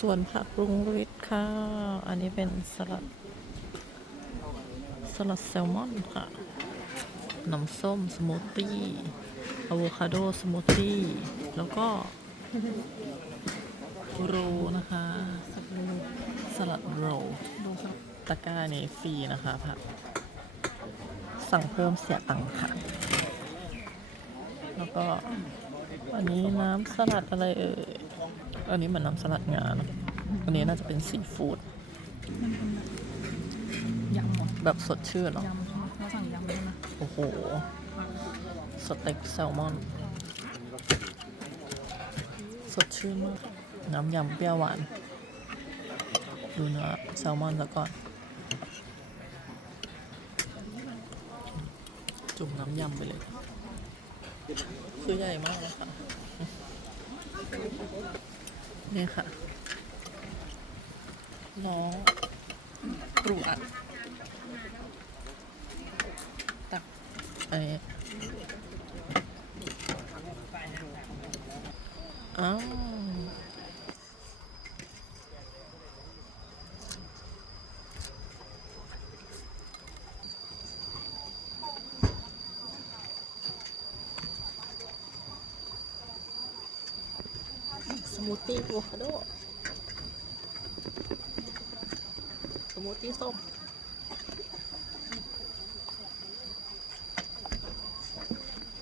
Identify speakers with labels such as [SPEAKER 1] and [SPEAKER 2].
[SPEAKER 1] ส่วนผักรุงฤทธิ์ค่ะ อันนี้เป็นสลัด สลัดแซลมอนค่ะ น้ำส้มสมูทตี้อะโวคาโดสมูทตี้ แล้วก็โรนะคะสลัดโรตะกร้านี้ฟรีนะคะผักสั่งเพิ่มเสียตังค์ค่ะ แล้วก็อันนี้น้ำสลัดอะไรเอ่ย อันนี้เหมือนน้ำสลัดงานะอันนี้น่าจะเป็นซีฟู้ด
[SPEAKER 2] ยำเหรอ
[SPEAKER 1] แบบสดชื่นเหรอ
[SPEAKER 2] ยำใช่ไหมเราสั่งยำใช่ไหม
[SPEAKER 1] โอ้โห สเต็กแซลมอน สดชื่นมาก น้ำยำเปรี้ยวหวาน ดูเนื้อแซลมอนแล้วก่อน จุ่มน้ำยำไปเลย คือใหญ่มากเลยค่ะ นี่ค่ะล้อปรูอัดตักไอ้อ้าว semuting tu ada. Semuting stop.